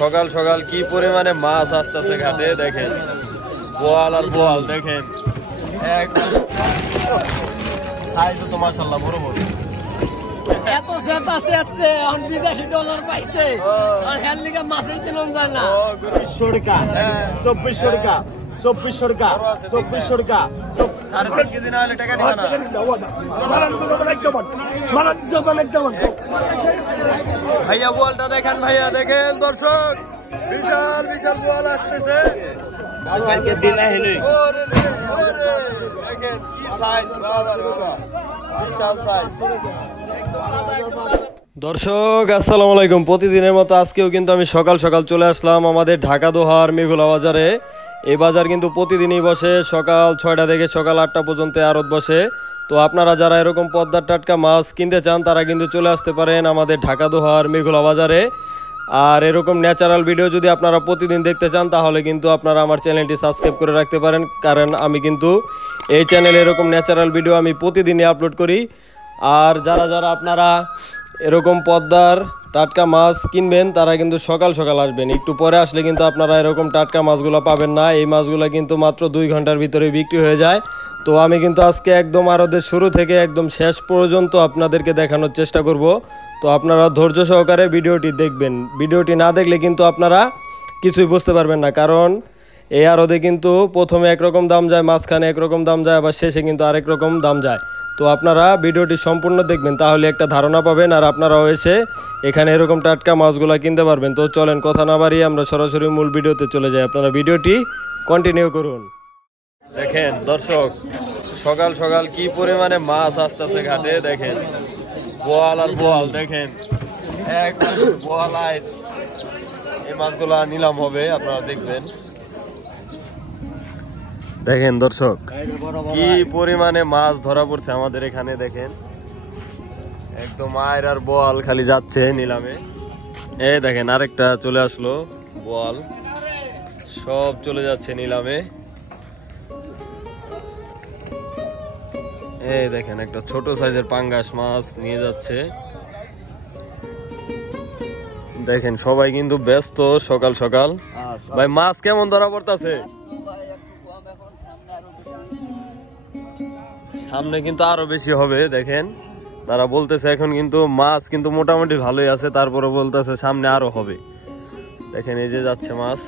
সকাল সকাল কি পরিমাণে মাছ আসতেছে ঘাটে দেখেন, বোয়াল আর বোয়াল দেখেন, সাইজ তো মাশাআল্লাহ বড় বড়। এত জেতা সেটছে আর বিদেশি ডলার পাইছে আর হেল লিগা মাছের কিনন যায় না। 2400 টাকা 2400 টাকা 2400 টাকা 2400 টাকা 3.5 কেজি না হলে টাকা দিবা না। ভাইয়া বোয়ালটা দেখেন, ভাইয়া দেখেন দর্শক, বিশাল বিশাল বোয়াল আসতেছে। দেখেন কি সাইজ, বিশাল সাইজ। দর্শক আসসালামু আলাইকুম। প্রতিদিনের মতো আজকেও কিন্তু আমি সকাল সকাল চলে আসলাম আমাদের ঢাকা দোহার মেঘুলা বাজারে। এই বাজার কিন্তু প্রতিদিনই বসে, সকাল 6টা থেকে সকাল 8টা পর্যন্ত আড়ত বসে। তো আপনারা যারা এরকম পদ্মার টাটকা মাছ কিনতে চান তারা কিন্তু চলে আসতে পারেন আমাদের ঢাকা দোহার মেঘুলা বাজারে। আর এরকম ন্যাচারাল ভিডিও যদি আপনারা প্রতিদিন দেখতে চান তাহলে কিন্তু আপনারা আমার চ্যানেলটি সাবস্ক্রাইব করে রাখতে পারেন, কারণ আমি কিন্তু এই চ্যানেলে এরকম ন্যাচারাল ভিডিও আমি প্রতিদিনই আপলোড করি। আর যারা যারা আপনারা এরকম পদ্মার টাটকা মাছ কিনবেন তারা কিন্তু সকাল সকাল আসবেন, একটু পরে আসলে কিন্তু আপনারা এরকম টাটকা মাছগুলো পাবেন না। এই মাছগুলো কিন্তু মাত্র 2 ঘন্টার ভিতরে বিক্রি হয়ে যায়। তো আমি কিন্তু আজকে একদম আড়তের শুরু থেকে একদম শেষ পর্যন্ত আপনাদেরকে দেখানোর চেষ্টা করব। তো আপনারা ধৈর্য সহকারে ভিডিওটি দেখবেন, ভিডিওটি না দেখলে কিন্তু আপনারা কিছুই বুঝতে পারবেন না, কারণ এই আড়তে কিন্তু প্রথমে একরকম দাম যায়, মাঝখানে একরকম দাম যায়, আবার শেষে কিন্তু আরেক রকম দাম যায়। তো আপনারা ভিডিওটি সম্পূর্ণ দেখবেন, তাহলে একটা ধারণা পাবেন আর আপনারাও এসে এখানে এরকম টাটকা মাছগুলো কিনতে পারবেন। তো চলেন কথা না বাড়িয়ে আমরা সরাসরি মূল ভিডিওতে চলে যাই, আপনারা ভিডিওটি কন্টিনিউ করুন। দেখেন দর্শক সকাল সকাল কি পরিমাণে মাছ আসতেছে ঘাটে দেখেন, বোয়াল আর বোয়াল দেখেন, এক বোয়াল আইন। এই মাছগুলা নিলাম হবে, আপনারা দেখবেন। দেখেন দর্শক কি পরিমাণে মাছ ধরা পড়ছে আমাদের এখানে, দেখেন একদম আয়ের আর বোয়াল খালি যাচ্ছে নিলামে। এই দেখেন আরেকটা চলে আসলো বোয়াল, সব চলে যাচ্ছে নিলামে। এই দেখেন একটা ছোট সাইজের পাঙ্গাস মাছ নিয়ে যাচ্ছে। দেখেন সবাই কিন্তু ব্যস্ত সকাল সকাল। ভাই মাছ কেমন ধরা পড়তেছে? সামনে কিন্তু আরো বেশি হবে। দেখেন তারা বলতেছে এখন কিন্তু মাছ কিন্তু মোটামুটি ভালোই আছে, তারপরে বলতেছে সামনে আরো হবে। দেখেন এই যে যাচ্ছে মাছ,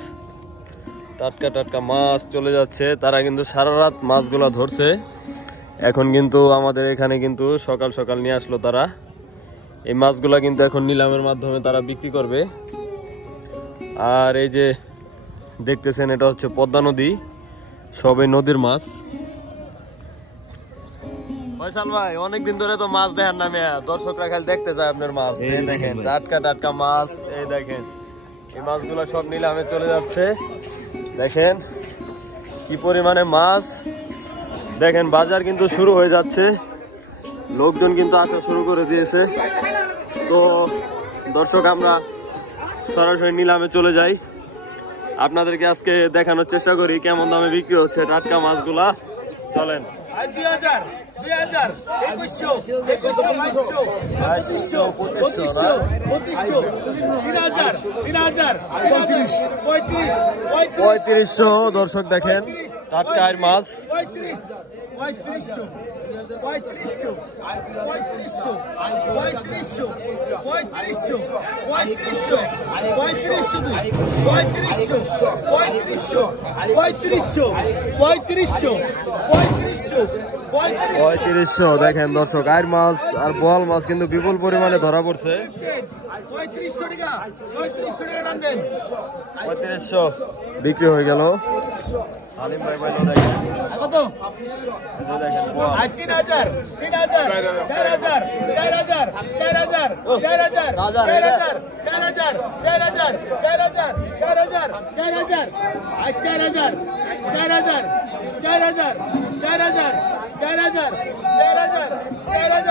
টাটকা টাটকা মাছ চলে যাচ্ছে। তারা কিন্তু সারা রাত মাছগুলা ধরছে, এখন কিন্তু আমাদের এখানে কিন্তু সকাল সকাল নিয়ে আসলো তারা। এই মাছগুলা কিন্তু এখন নিলামের মাধ্যমে তারা বিক্রি করবে। আর এই যে দেখতেছেন এটা হচ্ছে পদ্মা নদী, সবই নদীর মাছ। ফয়সাল ভাই অনেকদিন ধরে তো মাছ দেখেন না, দর্শকরা খালি দেখতে চায় আপনার মাছ। এই দেখেন টাটকা টাটকা মাছ, এই দেখেন এই মাছগুলো সব নিলামে চলে যাচ্ছে। দেখেন কি পরিমাণে মাছ, দেখেন বাজার কিন্তু শুরু হয়ে যাচ্ছে, লোকজন কিন্তু আসা শুরু করে দিয়েছে। তো দর্শক আমরা সরাসরি নিলামে চলে যাই, আপনাদেরকে আজকে দেখানোর চেষ্টা করি কেমন দামে বিক্রি হচ্ছে টাটকা মাছগুলা। চলেন। 2000 2000 2100 2200 2500 2500 3000 3500 দর্শক দেখেন টাটকা মাছ। 3500 দেখেন দর্শক, আইর মাছ আর বোয়াল মাছ কিন্তু বিপুল পরিমাণে ধরা পড়ছে। 3500 বিক্রি হয়ে গেল। সালিম ভাই বললো দেখেন কত? দেখেন 3000 3000 4000 4000 4000 4000 4000 4000 4000 4000 4000 4000 4000 4000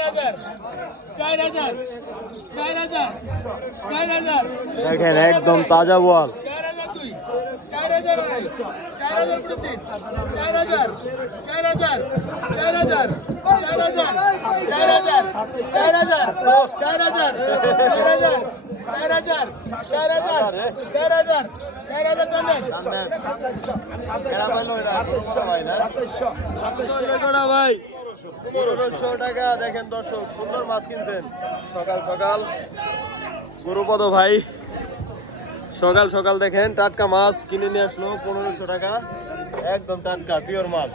4000 4000 4000 দেখেন একদম তাজা বোয়াল। ভাই 1500 টাকা দেখেন দর্শক, সুন্দর মাছ কিনছেন সকাল সকাল। গুরুপদ ভাই সকাল সকাল দেখেন টাটকা মাছ কিনে নিয়ে আসলো 1500 টাকা, একদম টাটকা পিওর মাছ।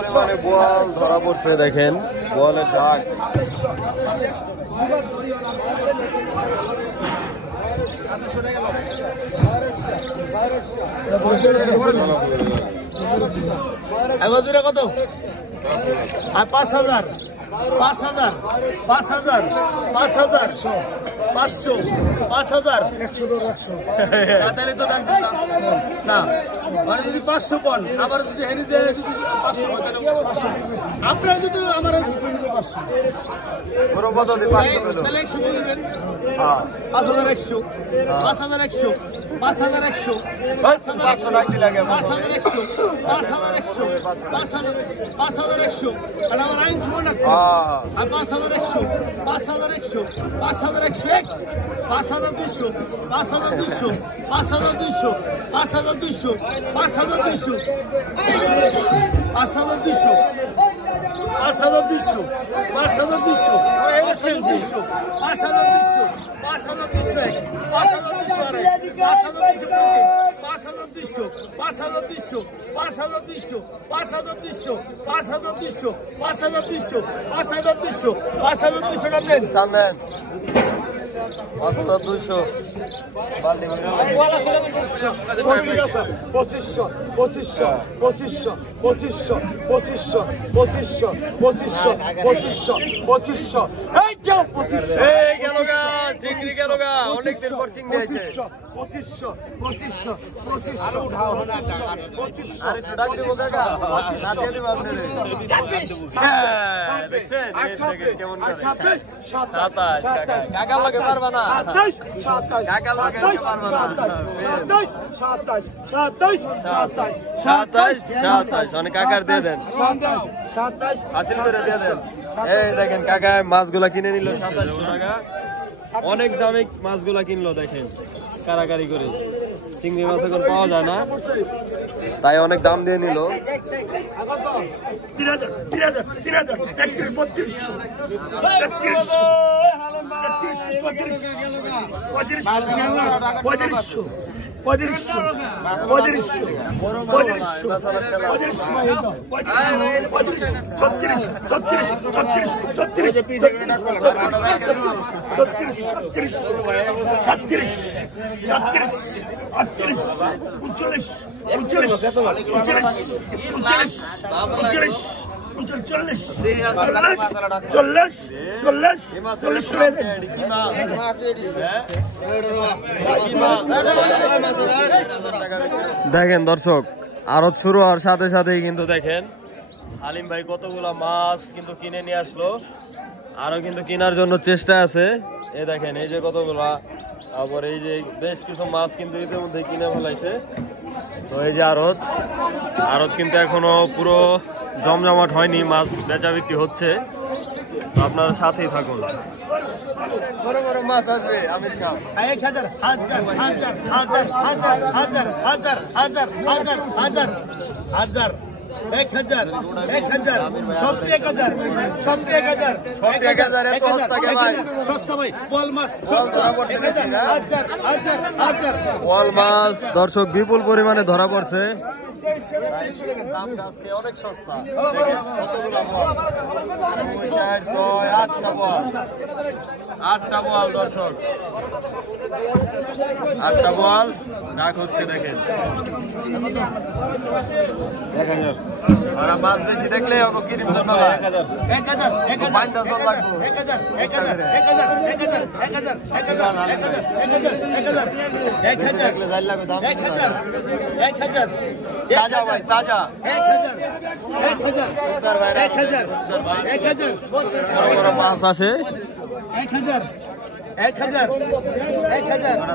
পরিমাণে বোয়াল ধরা পড়ছে দেখেন, বোয়ালের ডাক। কত? 5000 5000 5000 5000 500 5000 তাহলে তো না, মানে যদি 500 কোন আবার যদি হেরি যে 500 আপনারা যদি আমার 500 গুরুপদ 500 পেল, তাহলে 100 বলবেন। হ্যাঁ 5100 5100 5100 500 টাকা দিলে আগে 5100 5100 5100 আর আমার আইন ছিল না। আর 5100 5100 5101 5200 5200 5200 5200 5200 5200 5200 অনেকদিন পর চিংড়ি আছে। কাকার দিয়ে দেন, হাসিল করে দিয়ে দেন। এই দেখেন কাকা মাছগুলা কিনে নিল 2700 টাকা, অনেক দামে মাছগুলা কিনলো দেখেন কারাকারি করে। চিংড়ি মাছ এখন পাওয়া যায় না, তাই অনেক দাম দিয়ে নিল। দেখেন দর্শক, আড়ত শুরু হওয়ার সাথে সাথেই কিন্তু দেখেন হালিম ভাই কতগুলা মাছ কিন্তু কিনে নিয়ে আসলো। আরো কিন্তু কেনার জন্য চেষ্টা আছে। এই দেখেন এই যে কতগুলা, তারপর এই যে বেশ কিছু মাছ কিন্তু এর মধ্যে কিনে ফেলাইছে। তো এই যে আড়ত কিন্তু এখনো পুরো জমজমাট হয়নি, মাছ বেচা বিক্রি হচ্ছে। তো আপনারা সাথেই থাকুন। বড় বড় মাছ আসবে আমির সাহেব। 1000 হাজার হাজার হাজার হাজার হাজার হাজার হাজার হাজার হাজার হাজার 1000 1000 সব 1000 সব 1000 1000 এত সস্তা কে ভাই? সস্তা ভাই, বল মাছ সস্তা 1000 হাজার হাজার হাজার ওয়াল মাছ দর্শক বিপুল পরিমাণে ধরা পড়ছে। অনেক সস্তা। আটটা বল দর্শক, 8টা বল ডাক হচ্ছে। দেখেন মাছ বেশি দেখলে কিরিম জন্য 1000 1000 1000 তাজা ভাই তাজা। 1000 মাছ আসে 1000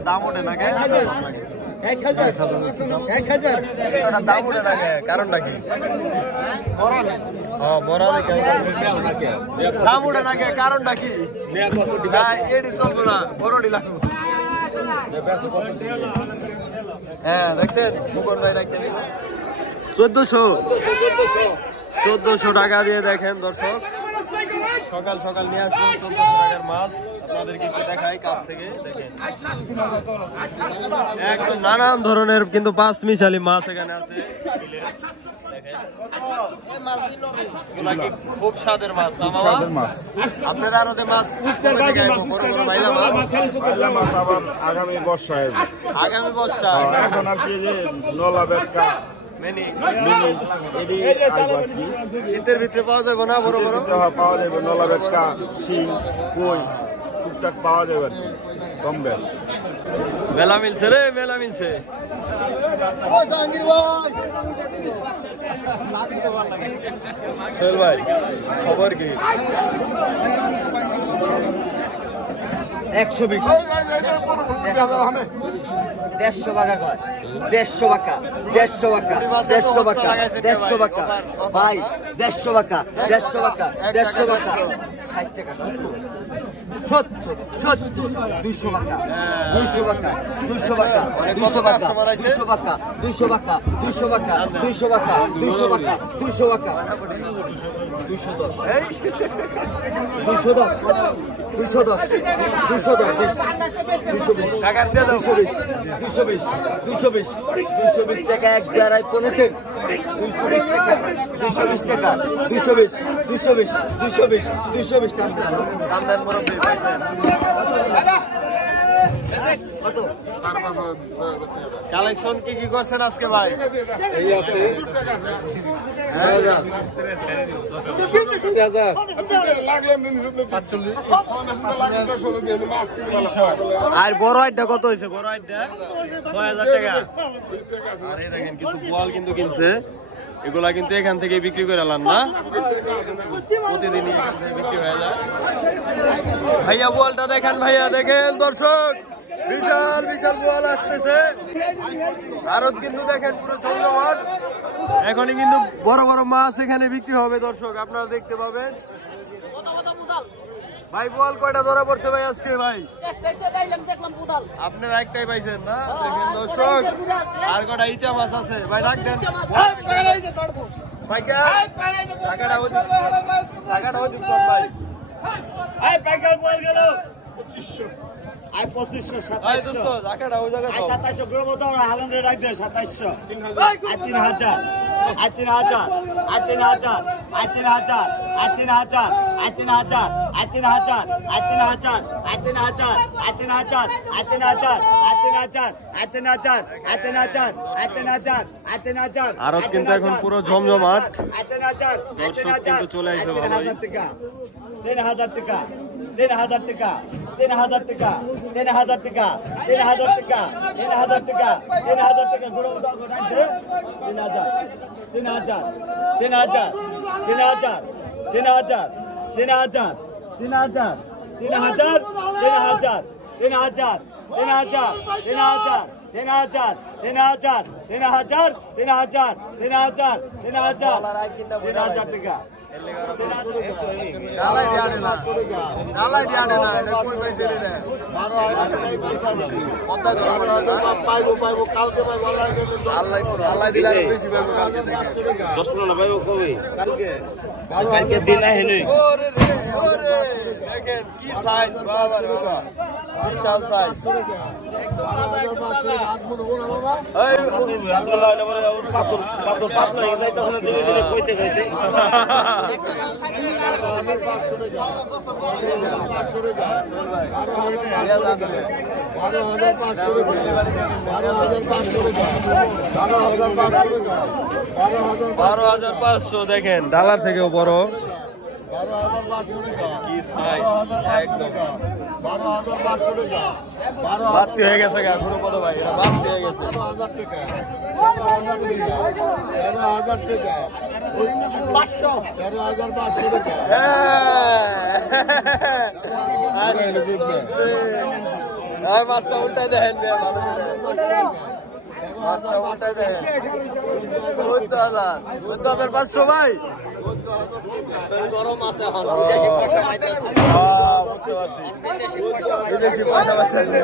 দাম ওঠে না 1000 দাম উঠে থাকে, কারণ নাকি দাম উঠে নাকি, কারণ নাকি এটি চলবো না, বড়টি লাগবে। হ্যাঁ দেখছেন মুকুল ভাই রাখতে 1400 টাকা দিয়ে দেখেন দর্শক, সকাল সকাল নিয়ে আসুন 1400 টাকার মাছ। আপনাদেরকে একটু দেখাই কাছ থেকে। দেখেন একদম নানান ধরনের কিন্তু পাঁচ মিশালি মাছ এখানে আছে। খুব স্বাদের মাছ না মামা? আপনারা আরো মাছ আগামী বর্ষায় আগামী বর্ষা এখন আর কি যে নলা বেটকা শীতের ভিতরে পাওয়া যাবে না? বড় বড় পাওয়া যাবে, নলা বেটকা, শিং, কই টুকটাক পাওয়া যাবে কম বেশ। মেলা মিলছে রে, মেলা মিলছে। সোহেল ভাই খবর কি? 120 150 টাকা কয়, 150 টাকা 150 টাকা 150 টাকা 150 টাকা ভাই, 150 টাকা 150 টাকা 150 টাকা 60 টাকা 70 70 200 টাকা 200 টাকা 200 টাকা 200 টাকা 200 টাকা 200 টাকা 200 টাকা 200 টাকা 200 টাকা 200 টাকা 210 210 টাকা 1 দেড়াই 15 220 টাকা 220 টাকা 220 টাকা কত কালেকশন কি কি করছেন আজকে ভাই? এই আছে আর বড় আইডটা কত হয়েছে? বড় আইডটা 6000 টাকা। আর এই দেখেন কিছু বল কিন্তু কিনছে, এগুলা কিন্তু এখান থেকে বিক্রি করে আলাম না, প্রতিদিনই এখান থেকে বিক্রি হয়ে যায়। ভাইয়া বলটা দেখেন, ভাইয়া দেখেন দর্শক, বিশাল বিশাল বল আসতেছে। আরো কিন্তু দেখেন পুরো জমজমাট। এখনই কিন্তু বড় বড় মাছ এখানে বিক্রি হবে দর্শক, আপনারা দেখতে পাবেন। ভাই বল কয়টা ধরা পড়ছে ভাই আজকে? ভাই আপনারা একটাই পাইছেন না? দেখেন দর্শক, আর কটা ইচা মাছ আছে ভাই, ডাক দেন ভাই। টাকাটা ওদিক কর ভাই। 2500 আই 2500 ভাই দোস্ত টাকাটা ওই জায়গায় দাও। 2700 গ্রাম তো হালান রে রাখ দে 2700 I 3000 I 3000 I 3000 I 3000 I 3000 I 3000 I 3000 I 3000 I 3000 I 3000 I 3000 I 3000 I 3000 I 3000 I 3000 I 3000 আরো কিন্তু এখন পুরো জমজমাট। আই 3000 দর্শক কিন্তু চলে আসবে ভাই। 3000 টাকা 3000 টাকা 3000 টাকা 3000 টাকা 3000 টাকা 3000 টাকা 3000 টাকা 3000 টাকা গুলো দাও গোটা 3000 3000 3000 3000 3000 3000 3000 3000 3000 3000 3000 3000 3000 3000 3000 3000 3000 3000 3000 3000 টাকা কি সাইজ বাবা বিশাল সাইজ $12,500 দেখেন ডালার থেকেও বড় কি সাইজ একদম বাড়তি হয়ে গেছে গা গুরুপদ ভাই এটা বাড়তি হয়ে গেছে 13,500 টাকা মাছটা উল্টাই দেখেন মাছটা উল্টাই দেখেন 14,500 ভাই গরম আছে এখন বিদেশি পয়সা পাইতেছে বুঝতে পারছি বিদেশি পয়সা পাইতেছে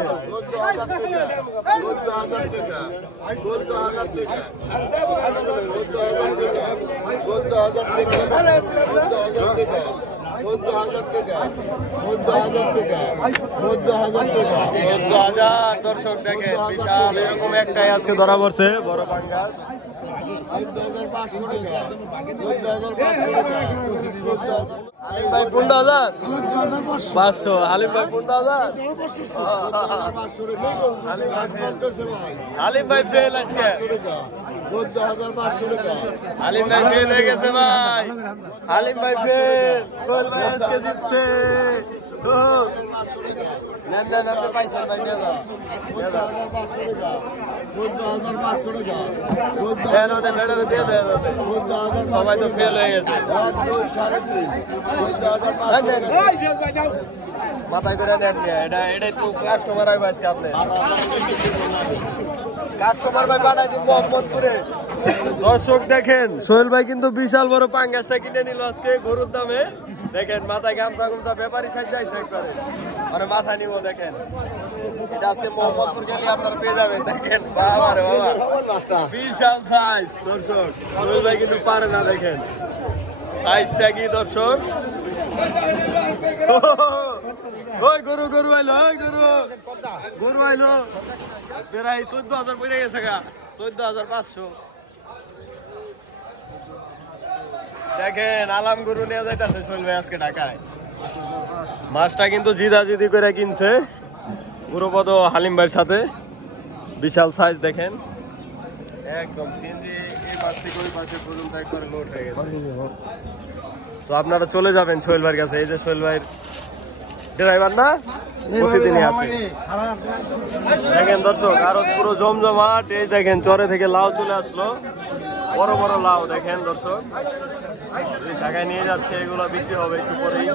14,000 দর্শক দেখেন বিশাল এরকম একটাই আজকে ধরা পড়ছে বড় পাঙ্গাস আলিম ভাই 15,500 আলিম ভাই 15,000 আলিম ভাই ফেল আজকে 14,500 টাকা আলিম ভাই ফেল হয়ে গেছে ভাই আলিম ভাই ফেল সোহেল ভাই আজকে জিতছে নেন নেন আপনি পাইছেন ভাই নিয়ে যান 14,500 টাকা দেন ওদের ভেড়াতে দিয়ে দেন সবাই তো ফেল হয়ে গেছে মাথায় করে নেন এটাই তো কাস্টমার হয় আজকে আপনি কাস্টমার ভাই পাঠাই দিন মোহাম্মদপুরে দর্শক দেখেন সোহেল ভাই কিন্তু বিশাল বড় পাঙ্গাসটা কিনে নিল আজকে গরুর দামে দেখেন মাথায় গামছা গামছা ব্যাপারী সাজাইছে একবারে মানে মাথা নিব দেখেন এটা আজকে মোহাম্মদপুর গেলে আপনারা পেয়ে যাবেন দেখেন বাবা রে বাবা বিশাল সাইজ দর্শক সোহেল ভাই কিন্তু পারে না দেখেন সাইজটা কি দর্শক ওই গরু গরু আইলো ওই গরু গরু আইলো বেড়াই 14,000 পড়ে গেছে গা 14,500 দেখেন আলাম গরু নিয়ে যাইতেছে সোহেল ভাই আজকে ঢাকায় মাছটা কিন্তু জিদাজিদি করে কিনছে গুরুপদ হালিম ভাইয়ের সাথে বিশাল সাইজ দেখেন একদম সিএনজি এই পাশ থেকে ওই পাশে পর্যন্ত একবার লোড হয়ে গেছে তো আপনারা চলে যাবেন সোহেল ভাইয়ের কাছে এই যে সোহেল ভাইয়ের ড্রাইভার না প্রতিদিনই আসে দেখেন দর্শক আরো পুরো জমজমাট এই দেখেন চরে থেকে লাউ চলে আসলো বড় বড় লাউ দেখেন দর্শক ঢাকায় নিয়ে যাচ্ছে এগুলো বিক্রি হবে একটু পরেই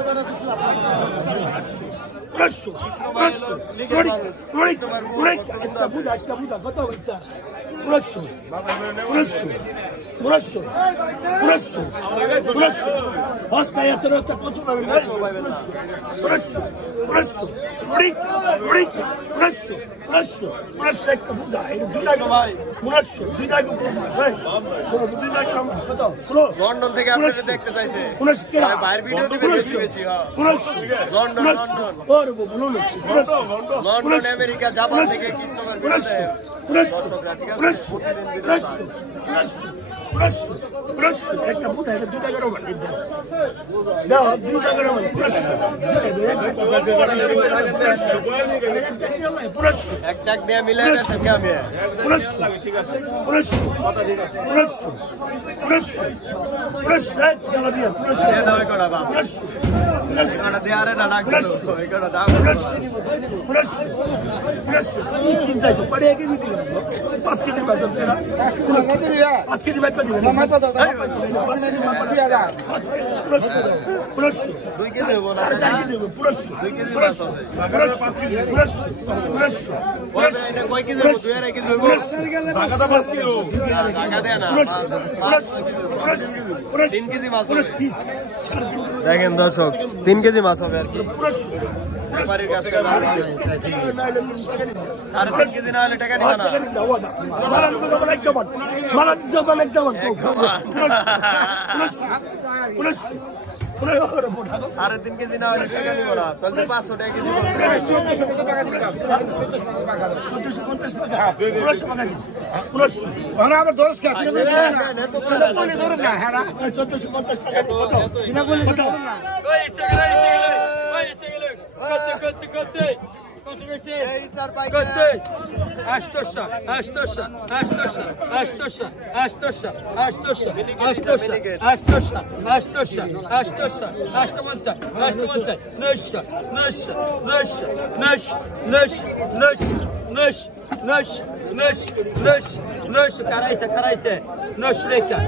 লন্ডন থেকে আপনাদের দেখতে চাইছে বাইরের ভিডিও থেকে বেশি বেশি লন্ডন আমেরিকা জাপান থেকে একটা বুধ এটা 2 টাকার ওভার দাও 2 টাকার ওভার এক টাক দিয়ে মিলে ঠিক আছে পুরস্কার এখানে দিয়ে আরে না ডাক দিল এখানে দাম দেখেন দর্শক 3 কেজি মাছ হবে আর কি ব্যাপারীর কাছে 3.5 কেজি না হলে টাকা নিবে না 3.5 কেজি না হলে টাকা নিব না তাহলে 500 টাকা কেজি আবার দোষ কে Karayse. Nöşreka.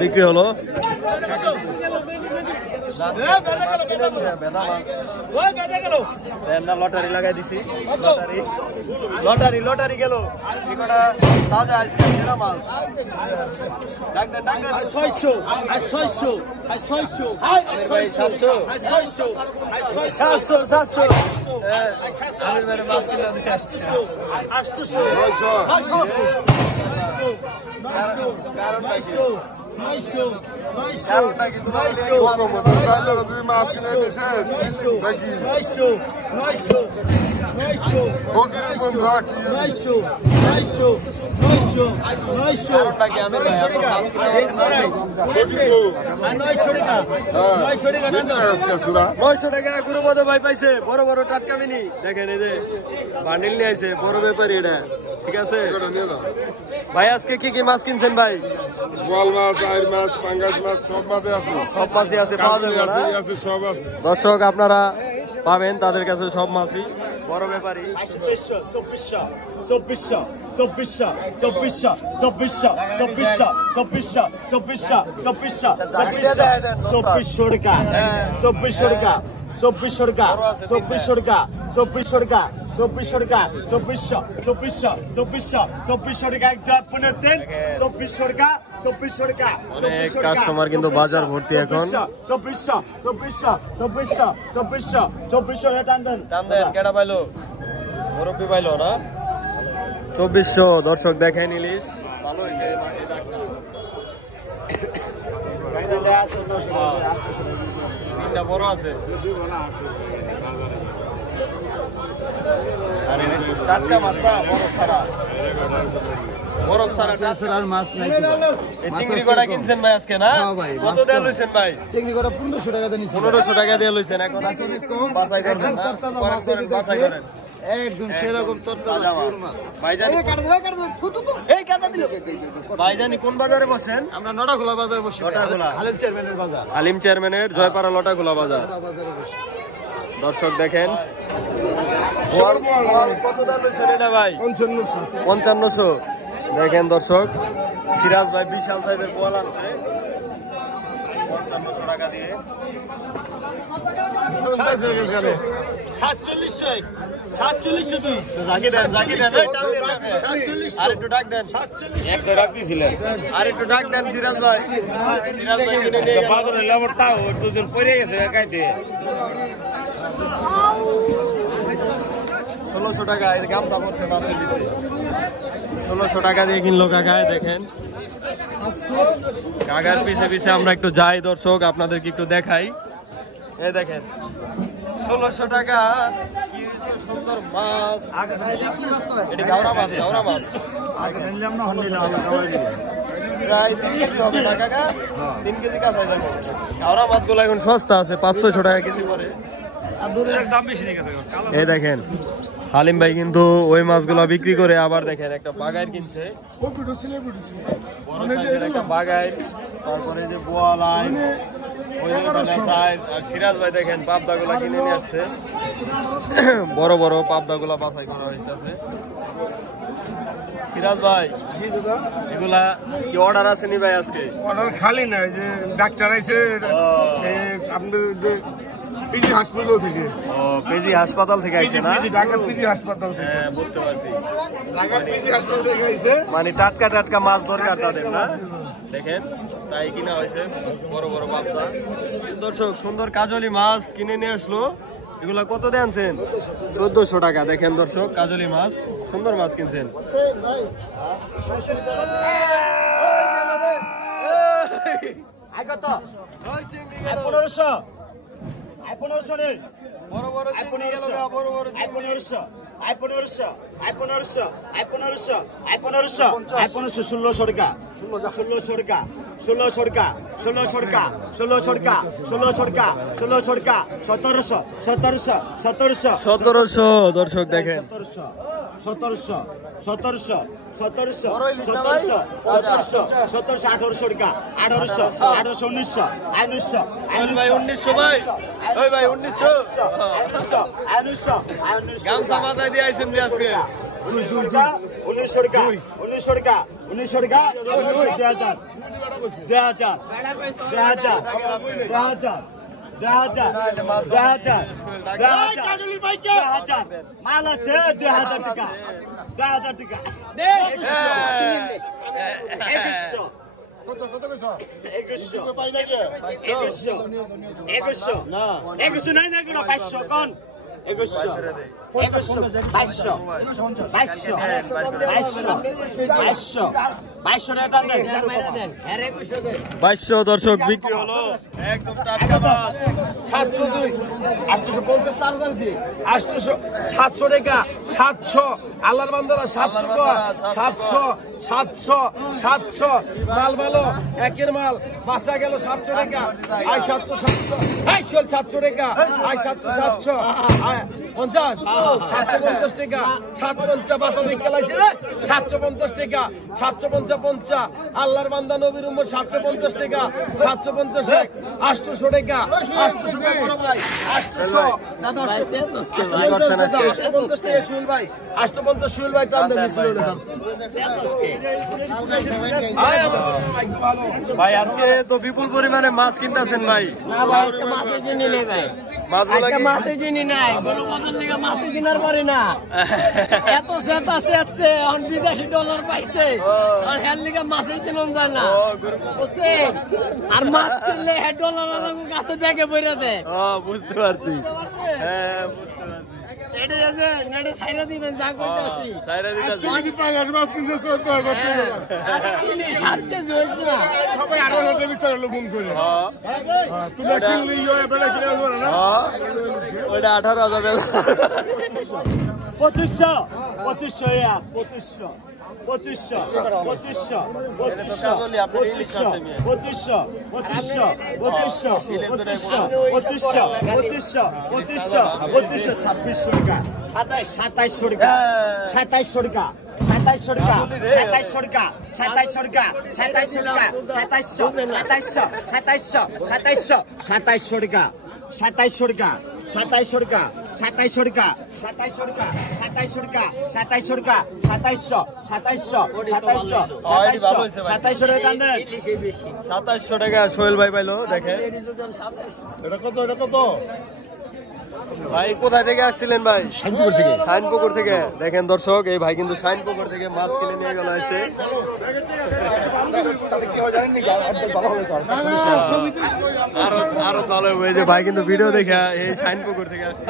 বিক্রি হলো লটারি লাগাই দিছি লটারি গেল তাজা মাছ ডাক দেন 900 টাকা গুরুপদ ভাই পাইছে বড় বড় টাটকা মিনি দেখেন এই যে বান্ডিল নিয়ে আইছে বড় ব্যাপারী এটা ঠিক আছে ভাই আজকে কি কি মাছ কিনছেন ভাই বোয়াল মাছ আইর মাছ পাঙ্গাস মাছ সব মাছই আছে সব মাছই আছে পাওয়া যাবে না আছে সব আছে দর্শক আপনারা পাবেন তাদের কাছে সব মাছই বড় ব্যাপারী 2400 টাকা কাস্টমার কিন্তু বাজার ভর্তি এখন 2400 টান দেন কেডা পাইলো মুরব্বি পাইলো না 2400 দর্শক দেখেন ইলিশ ভালো হয়েছে তিনটা বড় আছে টাটকা মাছটা বরফ সারা টাটকা মাছ নাই এই চিংড়ি কটা কিনছেন ভাই আজকে না কত দেয়া লইছেন ভাই চিংড়ি কটা 1500 টাকা দিয়ে নিছেন 1500 টাকা দিয়ে লইছেন এখন বাছাই করবেন না বাছাই করেন একদম সেরকম তরতাজা মাছ ভাইজান এই কাট দেবে এই কাটা দিল ভাইজানি কোন বাজারে বসেন আমরা নটাখোলা বাজারে বসি নটাখোলা আলিম চেয়ারম্যানের বাজার আলিম চেয়ারম্যানের জয়পাড়া লটাখোলা বাজার দর্শক দেখেন কত দাম লইছেন এটা ভাই 5500 দেখেন দর্শক সিরাজ ভাই বিশাল সাইজের বল আনছে 5500 টাকা দিয়ে 4700 তুই জাগি দেন আর একটু ডাক দেন একটা ডাক দিছিলেন আর একটু ডাক দেন সিরাজ ভাই বাজারে লেবার তাও দুদিন পড়ে গেছে একাইতে 1600 টাকা এই গামছা পড়ছে মাছের ভিতরে 1600 টাকা দিয়ে কিনলো কাকা দেখেন কাকার পিছে পিছে আমরা একটু যাই দর্শক আপনাদেরকে একটু দেখাই এই দেখেন 1600 টাকা কি সুন্দর মাছ এটা গাওরা মাছ প্রায় 3 কেজি হবে না কাকা 3 কেজি কাঁচা যাবে গাওরা মাছগুলো এখন সস্তা আছে 500 টাকা কেজি পড়ে এই দেখেন হালিম ভাই কিন্তু ওই মাছগুলো বিক্রি করে আবার দেখেন একটা বাগাইর কিনছে একটা বাগাইর তারপরে যে বোয়ালাই আর সিরাজ ভাই দেখেন পাবদা গুলা কিনে নিয়ে আসছে বড় বড় পাবদা গুলা বাছাই করা হইতেছে সিরাজ ভাই এগুলা কি অর্ডার আছে নি ভাই আজকে অর্ডার খালি না যে ডাক্তার আইছে আপনাদের যে পিজি হাসপাতাল থেকে পেজি হাসপাতাল থেকে আইছে না ঢাকা পিজি হাসপাতাল থেকে হ্যাঁ বুঝতে পারছি ঢাকা পিজি হাসপাতাল থেকে আইছে মানে টাটকা টাটকা মাছ দরকার তাদের না দেখেন তাই কিনা হয়েছে বড় বড় পাবদা দর্শক সুন্দর কাজলি মাছ কিনে নিয়ে আসলো এগুলা কত দিয়ে আনছেন 1400 টাকা দেখেন দর্শক কাজলি মাছ সুন্দর মাছ কিনছেন বড় বড় সতেরোশো দর্শক দেখেন 1700 1700 1700 1800 টাকা 1800 1900 ভাই 1900 ভাই ওই ভাই 1900 গামছা মাথায় দিয়ে আইছেন আজকে 1900 টাকা 2000 মাল আছে 2000 টাকা 2000 টাকা 2100 নাই না কোনো 500 কোন 2100 2200 দর্শক বিক্রি হলো একদম টাটকা মাছ 702 850 টাকা দিয়ে 700 টাকা 700 আল্লাহর বান্দারা 700 মাল ভালো একের মাল বাঁচা গেল 700 টাকা আই 700 আই 700 টাকা আই 700 50 750 টাকা 750 বাঁচা দিয়ে খেলাইছে রে 750 টাকা 750 আল্লাহর বান্দা নবীর উম্মত 750 টাকা 750 800 টাকা 800 টাকা বড় ভাই 800 দাদা 850 টাকা সুহেল ভাই 850 সুহেল ভাই টান দেন ছিল না ভাই আজকে তো বিপুল পরিমাণে মাছ কিনতেছেন ভাই না ভাই আজকে মাছের জন্য নেই ভাই আজকে মাছের জন্য নাই বড় বাজার লেগে মাছের কেনার পরে না এত সেটা সেটছে এখন বিদেশি ডলার পাইছে আর হেল লিগে মাছের জন্য যায় না বুঝছে আর মাছ কিনলে হেড ডলার আমাকে কাছে ব্যাগে বইরা দেয় বুঝতে পারছি হ্যাঁ বুঝতে পারছি এটা আছে নেড়ে ছাইরা দিবেন যা কইতাছি সাইরা দিতা যদি পাঙ্গাস মাছ কিনছে 14000 টাকা সাথে জোইছ না সবাই 18,000 বিচার হলো ফোন করে তুমি কিনলি ইয়ে বেলা কিনে আসবো না ওইটা 18,000 টাকা সোহেল ভাই পাইলো দেখেন এটা কত ভাই কোথায় থেকে আসছিলেন ভাই? শাইনপুকুর থেকে। শাইনপুকুর থেকে। দেখেন দর্শক, এই ভাই কিন্তু শাইনপুকুর থেকে মাছ কিনে নিয়ে গেল এসে। আরো ভালো হবে যে ভাই কিন্তু ভিডিও দেখে এই শাইনপুকুর থেকে আসছে।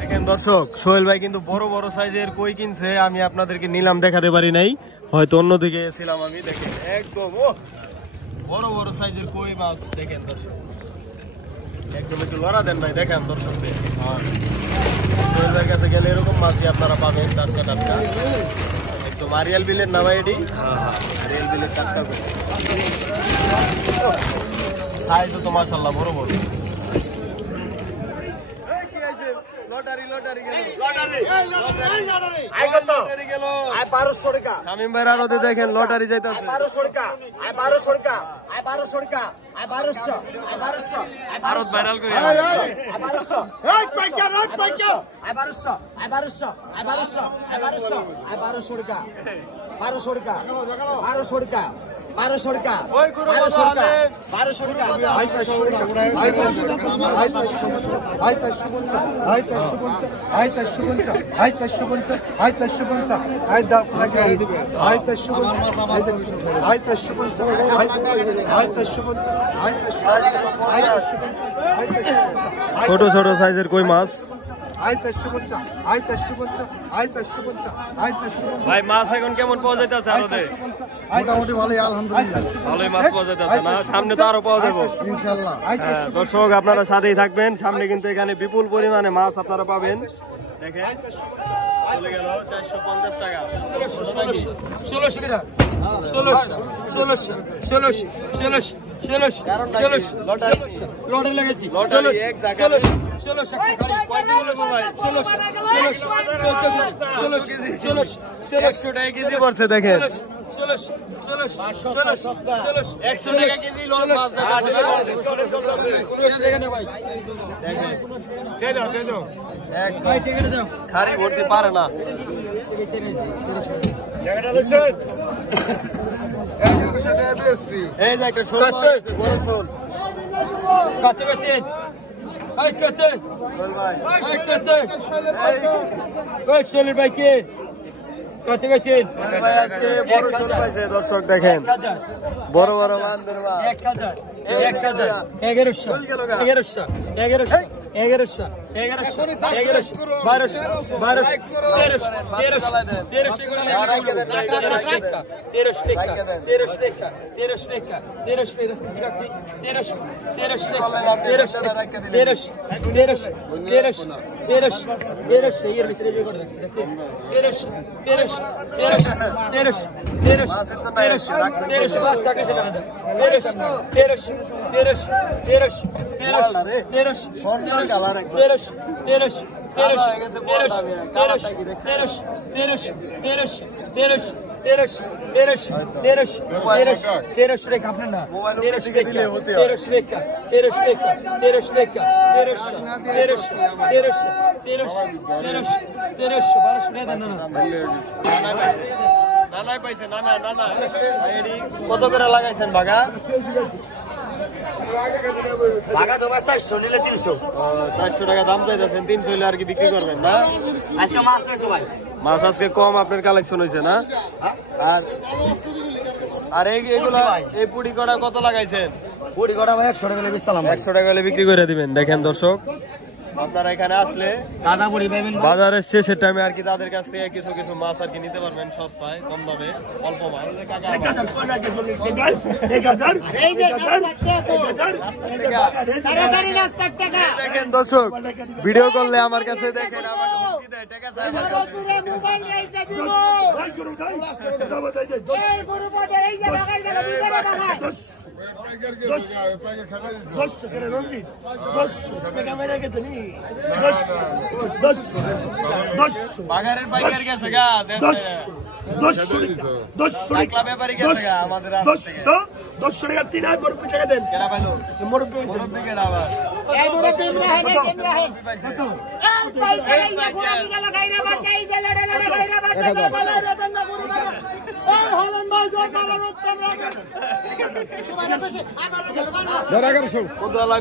দেখেন দর্শক, সোহেল ভাই কিন্তু বড় বড় সাইজের কই কিনছে, আমি আপনাদেরকে নিলাম দেখাতে পারি নাই, হয়তো অন্যদিকে ছিলাম আমি। দেখেন একদম বড় বড় সাইজের কই মাছ। দেখেন দর্শক, একদম একটু লড়া দেন ভাই, দেখেন দর্শকদের। সোহেল ভাইয়ের কাছে গেলে এরকম মাছই আপনারা পাবেন, টাটকা টাটকা একদম। আরিয়াল বিলের না ভাই এটি? আরিয়াল বিলের টাটকা কই সাইজও তো মাশাআল্লাহ বড় বড়। লটারি লটারি গেল, লটারি গেল। শামিম ভাইয়ের আরতে দেখেন লটারি যাইতাছে। আরত ভাইরাল করে ছোট ছোট সাইজের কই মাছ। ভাই মাছ এখন কেমন পাওয়া যাইতেছে? মোটামুটি ভালোই, আলহামদুলিল্লাহ ভালোই মাছ পাওয়া যাইতেছে না? সামনে তো আরো পাওয়া যাবে ইনশাআল্লাহ। দর্শক আপনারা সাথেই থাকবেন, সামনে কিন্তু এখানে বিপুল পরিমাণে মাছ আপনারা পাবেন। দেখেন চলে গেল 450 টাকা। 1600 টাকা, 1600 লটারি লাগাইছি। লটারি এক জায়গায় 1600 100 টাকা কেজি পড়ছে। দেখেন 100 টাকা কেজি লোল মাছ। এক খারি ভর্তি পারে না। এই যে একটা শোল পাওয়া গেছে, বড় শোল। কাতে কাতে আই কাতে আই কাতে কই শোলের ভাই কে কাতে কাতে ভাই আজকে বড় শোল পাইছে। দর্শক দেখেন বড় বড় বান্দর মাছ। 1000 1100 1100 1100 1100 1100 1200 1200 1300 নানাই পাইছে, নানা নানা কত করে লাগাইছেন বাগা? বাগা তোমার 400 নিলে 300। 400 টাকা দাম চাইতেছেন, 300 হলে আর কি বিক্রি করবেন না? আজকে মাছ নাই তো ভাই, মাছ আজকে কম আপনার কালেকশন হয়েছে না? আর আর এইগুলা এই পুড়ি কটা কত লাগাইছেন? পুরি কটা ভাই 100 টাকা নিলে বেচতাম ভাই। 100 টাকা হলে বিক্রি করে দিবেন। দেখেন দর্শক আপনারা এখানে আসলে বাজারের শেষের টাইমে আর কি তাদের কাছ থেকে কিছু কিছু মাছ আর কি নিতে পারবেন সস্তায়, কম দামে, অল্প মাছ। দেখেন দর্শক, ভিডিও করলে আমার কাছে দেখেন বাগারের পাইকার গেছে গা, ব্যাপারী গেছে গা আমাদের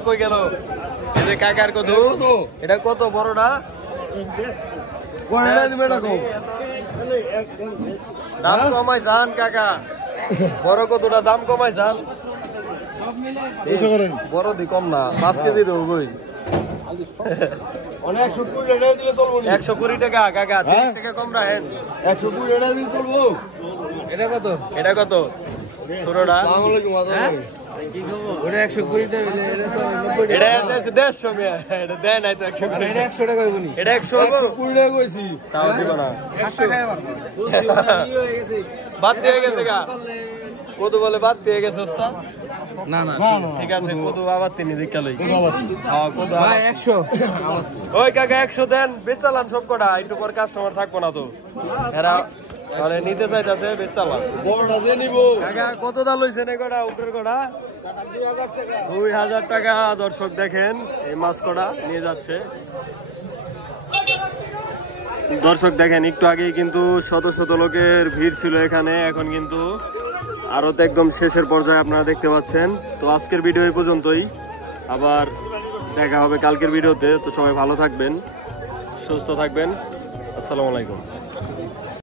কই গেল কাকার কত? এটা কত বড়টা? দাম কমাই যান কাকা, বড় কতটা দাম কমাই যান? বড় দি কম না, 5 কেজি দেবো কই? 120 টাকা কাকা, 30 টাকা কম রাখেন। 120 টাকা দিলে চলবো? এটা কত? এটা কত ছোটটা? ওটা 120 টাকা, এটা 150 টাকা। এটা দেয় নাই তো 100 টাকা। এটা 100 টাকা হইবনি, এটা 120 টাকা কইছি, তাও দিব না। বাদ দিয়ে গেছে গা, কত বলে বাদ দিয়ে গেছে ওস্তাদ? না না ঠিক আছে, কত আবার তিনি দেখালই। হ্যাঁ কত ভাই 100। ওই কাকা 100 দেন, বেচালাম সব কটা, একটু পর কাস্টমার থাকবো না তো, এরা মানে নিতে চাইতেছে, বেচালাম। বড়টা যে নিব কাকা, কত দাম লইছেন এই কটা? উপরের কটা 2000 টাকা। দর্শক দেখেন এই মাছ কটা নিয়ে যাচ্ছে। দর্শক দেখেন, একটু আগেই কিন্তু শত শত লোকের ভিড় ছিল এখানে, এখন কিন্তু আরো তো একদম শেষের পর্যায়ে আপনারা দেখতে পাচ্ছেন। তো আজকের ভিডিও এই পর্যন্তই, আবার দেখা হবে কালকের ভিডিওতে। তো সবাই ভালো থাকবেন, সুস্থ থাকবেন, আসসালামু আলাইকুম।